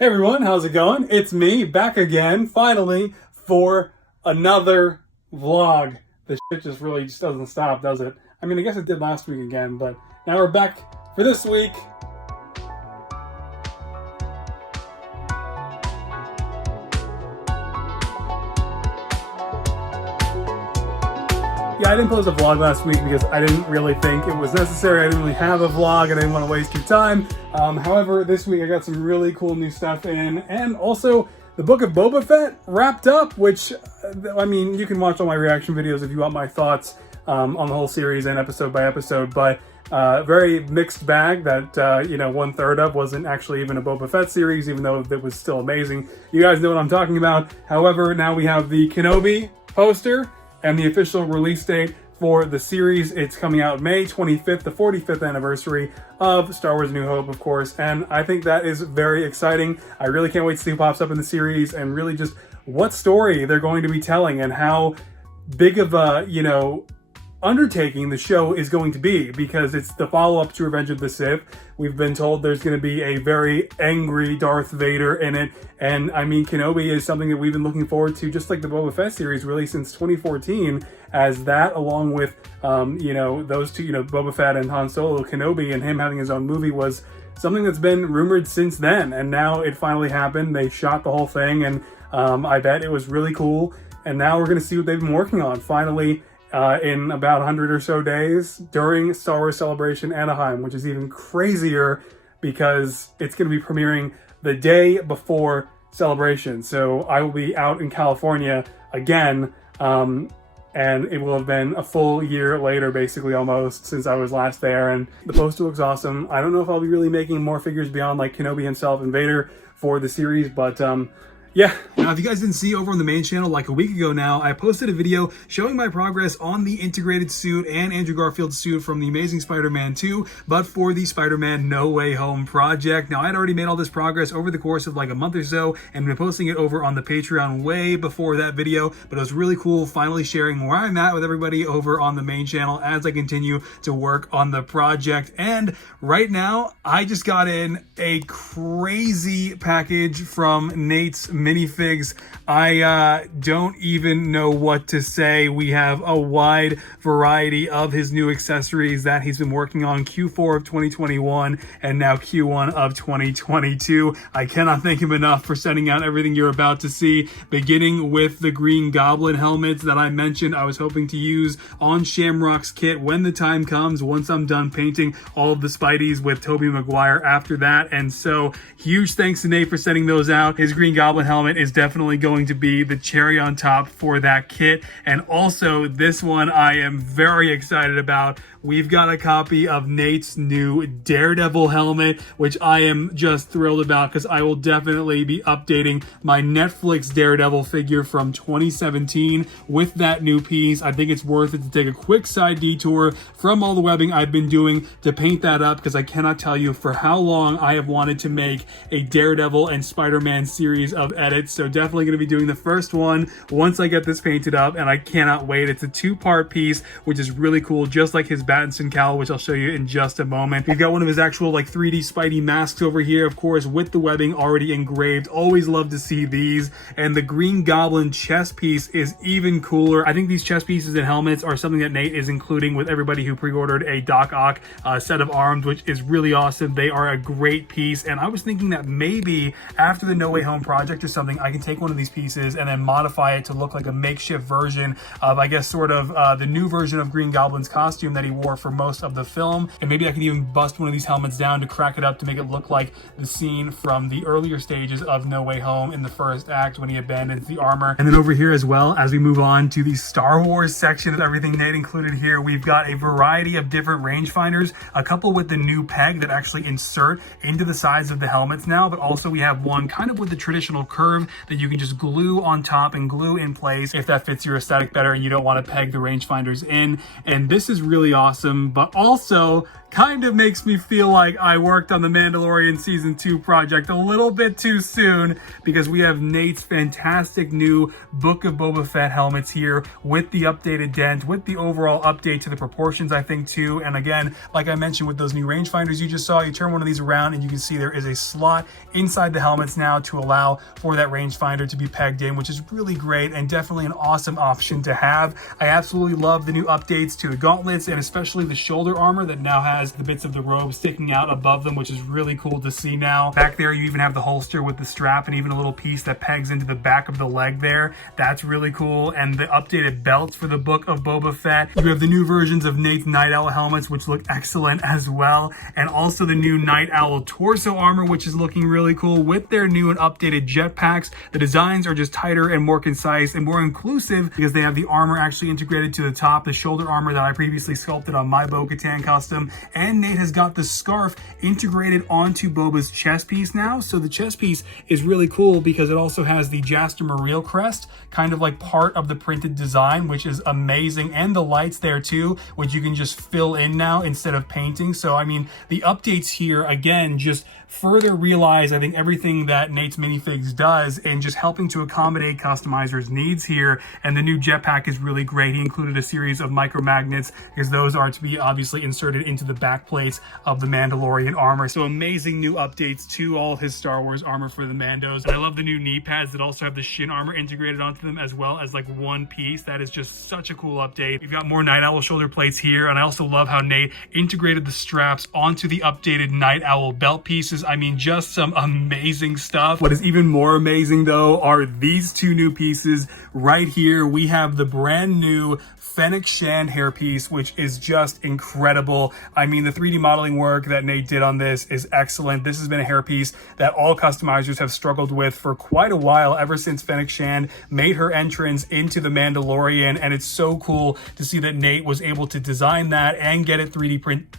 Hey everyone, how's it going? It's me, back again, finally, for another vlog. This shit just really doesn't stop, does it? I mean, I guess it did last week again, but now we're back for this week. Yeah, I didn't post a vlog last week because I didn't really think it was necessary. I didn't really have a vlog. I didn't want to waste your time. However, this week I got some really cool new stuff in. And also, the Book of Boba Fett wrapped up, which, I mean, you can watch all my reaction videos if you want my thoughts on the whole series and episode by episode. But very mixed bag that, 1/3 of wasn't actually even a Boba Fett series, even though it was still amazing. You guys know what I'm talking about. However, now we have the Kenobi poster and the official release date for the series. It's coming out May 25th, the 45th anniversary of Star Wars: A New Hope, of course, and I think that is very exciting. I really can't wait to see who pops up in the series and really just what story they're going to be telling and how big of a, undertaking the show is going to be, because it's the follow-up to Revenge of the Sith. We've been told there's going to be a very angry Darth Vader in it, and I mean, Kenobi is something that we've been looking forward to, just like the Boba Fett series, really since 2014, as that, along with those two, Boba Fett and Han Solo, Kenobi and him having his own movie, was something that's been rumored since then, and now it finally happened. They shot the whole thing, and I bet it was really cool, and now we're going to see what they've been working on finally in about 100 or so days during Star Wars Celebration Anaheim, which is even crazier because it's going to be premiering the day before Celebration. So I will be out in California again, and it will have been a full year later, basically, almost, since I was last there, and the poster looks awesome. I don't know if I'll be really making more figures beyond like Kenobi himself and Vader for the series, but yeah. Now, if you guys didn't see, over on the main channel like a week ago now, I posted a video showing my progress on the integrated suit and Andrew Garfield's suit from The Amazing Spider-Man 2, but for the Spider-Man No Way Home project. Now, I'd already made all this progress over the course of like a month or so and been posting it over on the Patreon way before that video, but it was really cool finally sharing where I'm at with everybody over on the main channel as I continue to work on the project. And right now, I just got in a crazy package from NatesMinifigs. I don't even know what to say. We have a wide variety of his new accessories that he's been working on Q4 of 2021 and now Q1 of 2022. I cannot thank him enough for sending out everything you're about to see, beginning with the Green Goblin helmets that I mentioned I was hoping to use on Shamrock's kit when the time comes, once I'm done painting all of the Spideys with Tobey Maguire after that. And so huge thanks to Nate for sending those out. His Green Goblin helmet is definitely going to be the cherry on top for that kit. And also this one I am very excited about. We've got a copy of Nate's new Daredevil helmet, which I am just thrilled about because I will definitely be updating my Netflix Daredevil figure from 2017 with that new piece. I think it's worth it to take a quick side detour from all the webbing I've been doing to paint that up, because I cannot tell you for how long I have wanted to make a Daredevil and Spider-Man series of edits. So definitely going to be doing the first one once I get this painted up, and I cannot wait. It's a two-part piece, which is really cool, just like his Pattinson cowl, which I'll show you in just a moment. We've got one of his actual like 3D Spidey masks over here, of course, with the webbing already engraved. Always love to see these. And the Green Goblin chest piece is even cooler. I think these chest pieces and helmets are something that Nate is including with everybody who pre-ordered a Doc Ock set of arms, which is really awesome. They are a great piece, and I was thinking that maybe after the No Way Home project or something, I can take one of these pieces and then modify it to look like a makeshift version of, I guess, sort of the new version of Green Goblin's costume that he wore for most of the film. And maybe I can even bust one of these helmets down to crack it up to make it look like the scene from the earlier stages of No Way Home in the first act when he abandons the armor. And then over here as well, as we move on to the Star Wars section of everything Nate included here, we've got a variety of different rangefinders, a couple with the new peg that actually insert into the sides of the helmets now, but also we have one kind of with the traditional curve that you can just glue on top and glue in place if that fits your aesthetic better and you don't want to peg the rangefinders in. And this is really awesome. awesome, but also kind of makes me feel like I worked on the Mandalorian Season 2 project a little bit too soon, because we have Nate's fantastic new Book of Boba Fett helmets here with the updated dent, with the overall update to the proportions, I think, too. And again, like I mentioned with those new rangefinders you just saw, you turn one of these around and you can see there is a slot inside the helmets now to allow for that rangefinder to be pegged in, which is really great and definitely an awesome option to have. I absolutely love the new updates to the gauntlets and especially the shoulder armor that now has the bits of the robe sticking out above them, which is really cool to see now. Back there, you even have the holster with the strap and even a little piece that pegs into the back of the leg there. That's really cool. And the updated belts for the Book of Boba Fett. You have the new versions of Nate's Night Owl helmets, which look excellent as well. And also the new Night Owl torso armor, which is looking really cool with their new and updated jetpacks. The designs are just tighter and more concise and more inclusive because they have the armor actually integrated to the top, the shoulder armor that I previously sculpted on my Bo-Katan custom. And Nate has got the scarf integrated onto Boba's chest piece now. So the chest piece is really cool because it also has the Jaster Muriel crest, kind of like part of the printed design, which is amazing. And the lights there too, which you can just fill in now instead of painting. So, I mean, the updates here, again, just further realize, I think, everything that NatesMinifigs does in just helping to accommodate customizers' needs here. And the new jetpack is really great. He included a series of micromagnets because those are to be obviously inserted into the back plates of the Mandalorian armor. So amazing new updates to all of his Star Wars armor for the Mandos. And I love the new knee pads that also have the shin armor integrated onto them as well as like one piece. That is just such a cool update. We've got more Night Owl shoulder plates here. And I also love how Nate integrated the straps onto the updated Night Owl belt pieces. I mean, just some amazing stuff. What is even more amazing though are these two new pieces right here. We have the brand new Fennec Shand hairpiece, which is just incredible. I mean, the 3D modeling work that Nate did on this is excellent. This has been a hairpiece that all customizers have struggled with for quite a while, ever since Fennec Shand made her entrance into the Mandalorian. And it's so cool to see that Nate was able to design that and get it 3D print.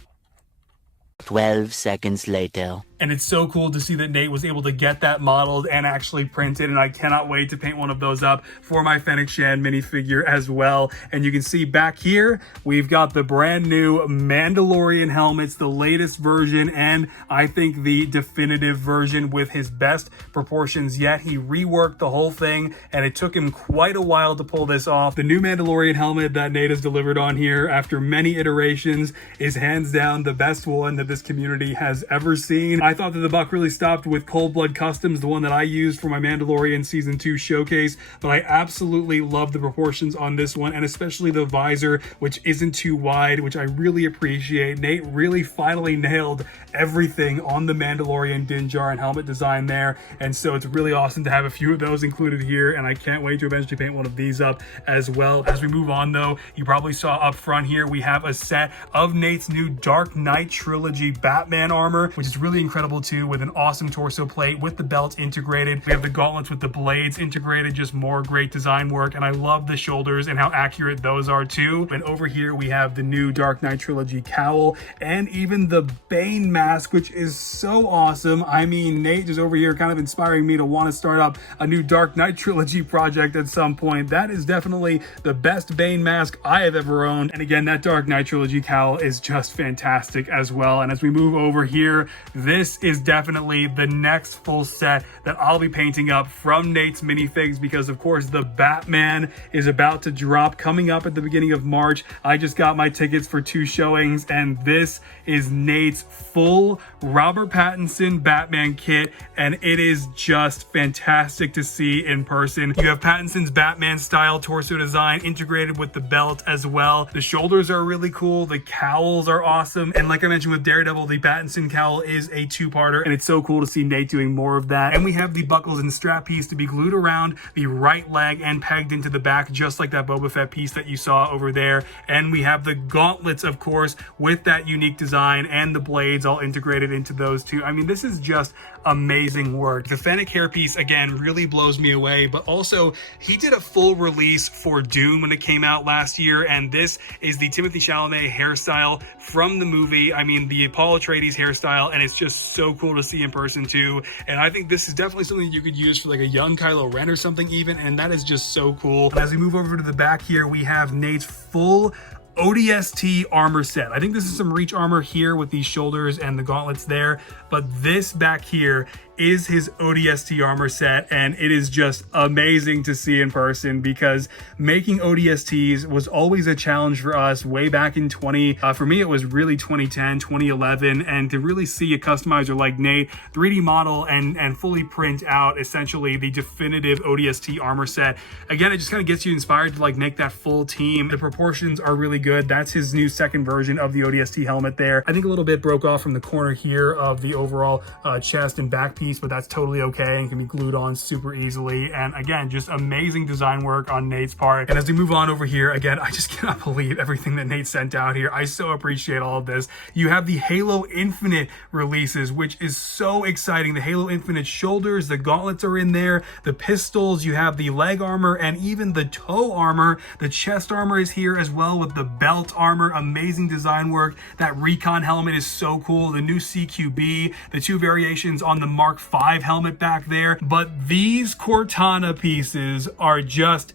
12 seconds later. And it's so cool to see that Nate was able to get that modeled and actually printed. And I cannot wait to paint one of those up for my Fennec Shand minifigure as well. And you can see back here, we've got the brand new Mandalorian helmets, the latest version, and I think the definitive version with his best proportions yet. He reworked the whole thing and it took him quite a while to pull this off. The new Mandalorian helmet that Nate has delivered on here after many iterations is hands down the best one that this community has ever seen. I thought that the buck really stopped with Cold Blood Customs, the one that I used for my Mandalorian Season 2 showcase, but I absolutely love the proportions on this one, and especially the visor, which isn't too wide, which I really appreciate. Nate really finally nailed everything on the Mandalorian Din Djarin helmet design there, and so it's really awesome to have a few of those included here, and I can't wait to eventually paint one of these up as well. As we move on though, you probably saw up front here, we have a set of Nate's new Dark Knight Trilogy Batman armor, which is really incredible too, with an awesome torso plate with the belt integrated. We have the gauntlets with the blades integrated, just more great design work, and I love the shoulders and how accurate those are too. And over here we have the new Dark Knight Trilogy cowl and even the Bane mask, which is so awesome. I mean, Nate is over here kind of inspiring me to want to start up a new Dark Knight Trilogy project at some point. That is definitely the best Bane mask I have ever owned. And again, that Dark Knight Trilogy cowl is just fantastic as well. And as we move over here, this is definitely the next full set that I'll be painting up from NatesMinifigs, because of course the Batman is about to drop coming up at the beginning of March. I just got my tickets for 2 showings, and this is Nate's full Robert Pattinson Batman kit, and it is just fantastic to see in person. You have Pattinson's Batman style torso design integrated with the belt as well. The shoulders are really cool, the cowls are awesome, and like I mentioned with Daredevil, the Pattinson cowl is a 2-parter, and it's so cool to see Nate doing more of that. And we have the buckles and strap piece to be glued around the right leg and pegged into the back, just like that Boba Fett piece that you saw over there. And we have the gauntlets, of course, with that unique design and the blades all integrated into those too. I mean, this is just amazing work. The Fennec hairpiece, again, really blows me away, but also he did a full release for Dune when it came out last year, and this is the Timothée Chalamet hairstyle from the movie. I mean, the Paul Atreides hairstyle, and it's just so cool to see in person too. And I think this is definitely something you could use for like a young Kylo Ren or something even, and that is just so cool. And as we move over to the back here, we have Nate's full ODST armor set. I think this is some reach armor here with these shoulders and the gauntlets there, but this back here is his ODST armor set, and it is just amazing to see in person because making ODSTs was always a challenge for us way back in for me it was really 2010, 2011, and to really see a customizer like Nate 3D model and fully print out essentially the definitive ODST armor set. Again, it just kind of gets you inspired to like make that full team. The proportions are really good. That's his new second version of the ODST helmet there. I think a little bit broke off from the corner here of the overall chest and back piece, but that's totally okay and can be glued on super easily. And again, just amazing design work on Nate's part. And as we move on over here, again, I just cannot believe everything that Nate sent out here. I so appreciate all of this. You have the Halo Infinite releases, which is so exciting. The Halo Infinite shoulders, the gauntlets are in there, the pistols, you have the leg armor, and even the toe armor. The chest armor is here as well with the belt armor. Amazing design work. That recon helmet is so cool. The new CQB, the two variations on the Mark V helmet back there. But these Cortana pieces are just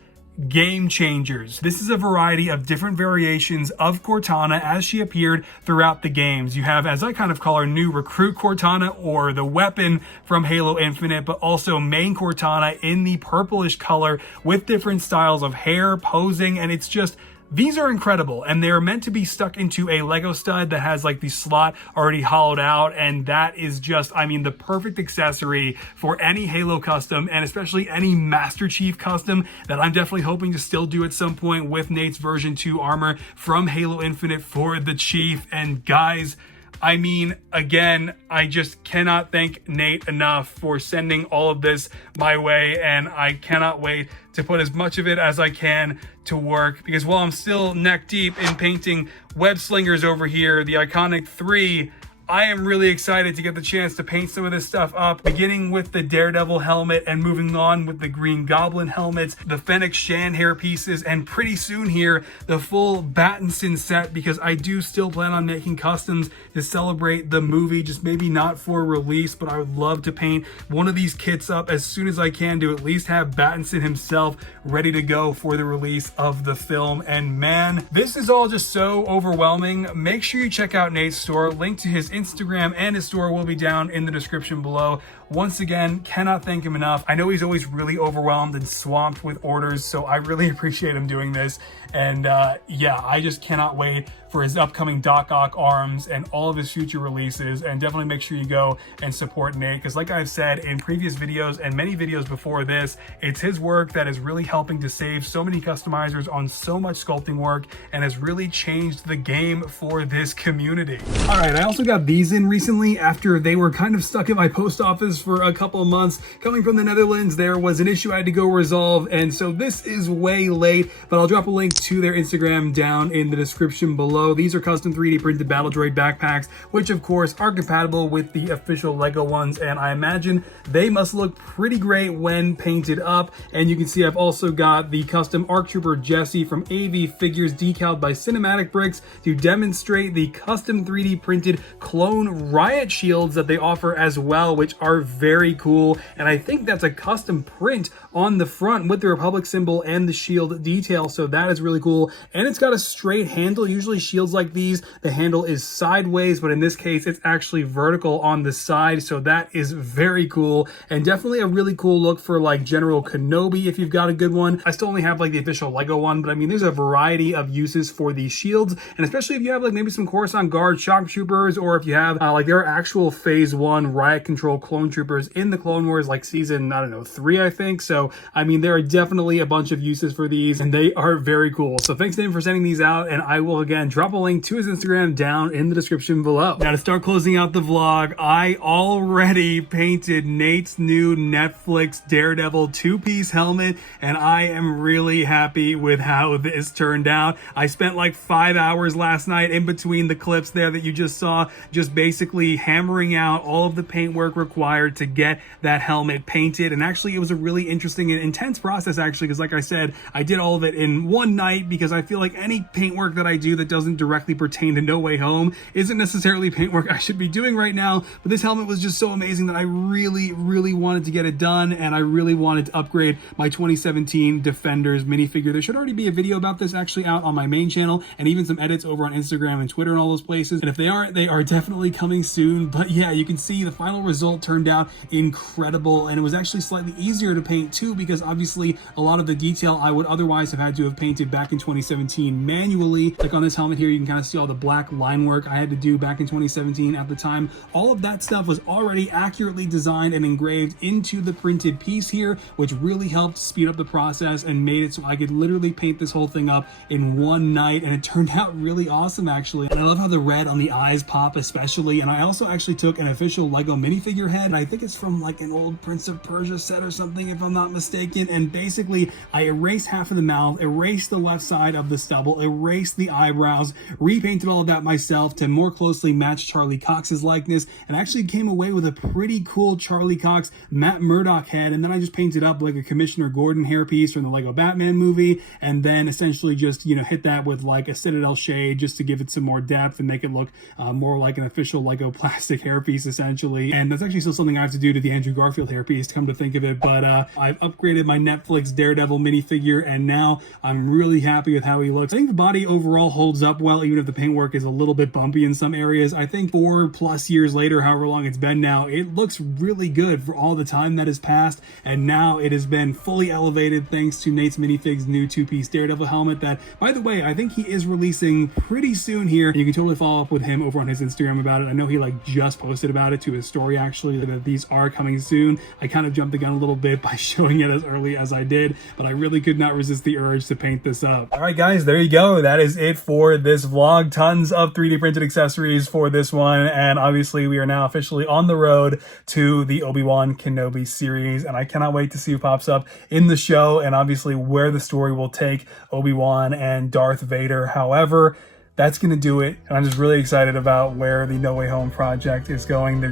game changers. This is a variety of different variations of Cortana as she appeared throughout the games. You have, as I kind of call her, new recruit Cortana, or the weapon from Halo Infinite, but also main Cortana in the purplish color with different styles of hair, posing, and it's just, these are incredible, and they're meant to be stuck into a Lego stud that has like the slot already hollowed out, and that is just, I mean, the perfect accessory for any Halo custom, and especially any Master Chief custom that I'm definitely hoping to still do at some point with Nate's version 2 armor from Halo Infinite for the Chief. And guys, I mean, again, I just cannot thank Nate enough for sending all of this my way, and I cannot wait to put as much of it as I can to work, because while I'm still neck deep in painting web slingers over here, the iconic 3, I am really excited to get the chance to paint some of this stuff up, beginning with the Daredevil helmet and moving on with the Green Goblin helmets, the Fennec Shan hair pieces, and pretty soon here, the full Pattinson set, because I do still plan on making customs to celebrate the movie, just maybe not for release, but I would love to paint one of these kits up as soon as I can to at least have Pattinson himself ready to go for the release of the film. And man, this is all just so overwhelming. Make sure you check out Nate's store. Link to his Instagram and his store will be down in the description below. Once again, cannot thank him enough. I know he's always really overwhelmed and swamped with orders, so I really appreciate him doing this. And yeah, I just cannot wait for his upcoming Doc Ock arms and all of his future releases. And definitely make sure you go and support Nate, because like I've said in previous videos and many videos before this, it's his work that is really helping to save so many customizers on so much sculpting work and has really changed the game for this community. All right, I also got these in recently after they were kind of stuck at my post office for a couple of months. Coming from the Netherlands, there was an issue I had to go resolve, and so this is way late, but I'll drop a link to their Instagram down in the description below. These are custom 3D printed battle droid backpacks, which of course are compatible with the official Lego ones, and I imagine they must look pretty great when painted up. And you can see I've also got the custom ARC Trooper Jesse from AV Figures decaled by Cinematic Bricks to demonstrate the custom 3D printed clone riot shields that they offer as well, which are very cool. And I think that's a custom print on the front with the Republic symbol and the shield detail, so that is really cool. And it's got a straight handle. Usually shields like these, the handle is sideways, but in this case it's actually vertical on the side, so that is very cool, and definitely a really cool look for like General Kenobi if you've got a good one. I still only have like the official Lego one, but I mean, there's a variety of uses for these shields, and especially if you have like maybe some Coruscant Guard shock troopers, or if you have like there are actual phase 1 riot control clone troopers in the Clone Wars, like season, I don't know, 3 I think. So I mean, there are definitely a bunch of uses for these, and they are very cool. So thanks to him for sending these out, and I will again drop a link to his Instagram down in the description below. Now to start closing out the vlog, I already painted Nate's new Netflix Daredevil 2-piece helmet, and I am really happy with how this turned out. I spent like 5 hours last night in between the clips there that you just saw, just basically hammering out all of the paintwork required to get that helmet painted. And actually it was a really interesting and intense process actually, because like I said, I did all of it in one night, because I feel like any paintwork that I do that doesn't directly pertain to No Way Home isn't necessarily paintwork I should be doing right now. But this helmet was just so amazing that I really wanted to get it done, and I really wanted to upgrade my 2017 Defenders minifigure. There should already be a video about this actually out on my main channel, and even some edits over on Instagram and Twitter and all those places. And if they aren't, they are definitely coming soon. But yeah, you can see the final result turned out incredible, and it was actually slightly easier to paint too, because obviously a lot of the detail I would otherwise have had to have painted back in 2017 manually. Like on this helmet here, you can kind of see all the black line work I had to do back in 2017 at the time. All of that stuff was already accurately designed and engraved into the printed piece here, which really helped speed up the process and made it so I could literally paint this whole thing up in one night, and it turned out really awesome actually. And I love how the red on the eyes pop especially. And I also actually took an official Lego minifigure head, and I think it's from like an old Prince of Persia set or something if I'm not mistaken, and basically I erased half of the mouth, erased the left side of the stubble, erased the eyebrows, repainted all of that myself to more closely match Charlie Cox's likeness, and actually came away with a pretty cool Charlie Cox Matt Murdock head. And then I just painted up like a Commissioner Gordon hairpiece from the Lego Batman movie, and then essentially just, you know, hit that with like a Citadel shade just to give it some more depth and make it look more like an official Lego plastic hairpiece essentially. And that's actually still something I have to do to the Andrew Garfield hairpiece, to come to think of it. But I've upgraded my Netflix Daredevil minifigure, and now I'm really happy with how he looks. I think the body overall holds up well, even if the paintwork is a little bit bumpy in some areas. I think 4+ years later, however long it's been now, it looks really good for all the time that has passed. And now it has been fully elevated thanks to NatesMinifigs' new 2-piece Daredevil helmet that, by the way, I think he is releasing pretty soon here. And you can totally follow up with him over on his Instagram about it. I know he like just posted about it to his story actually, that these are coming soon. I kind of jumped the gun a little bit by showing it as early as I did, but I really could not resist the urge to paint this up. All right guys, there you go. That is it for this vlog. Tons of 3D printed accessories for this one, and obviously we are now officially on the road to the Obi-Wan Kenobi series, and I cannot wait to see who pops up in the show and obviously where the story will take Obi-Wan and Darth Vader. However, that's gonna do it, and I'm just really excited about where the No Way Home project is going.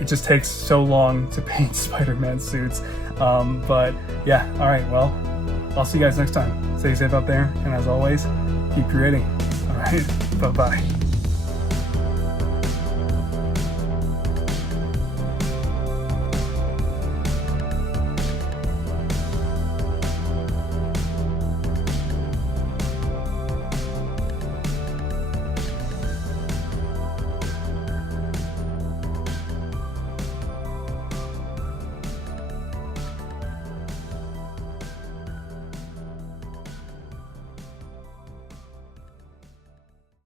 It just takes so long to paint Spider-Man suits, but yeah. All right, well, I'll see you guys next time. Stay safe out there, and as always, keep creating. All right, bye-bye.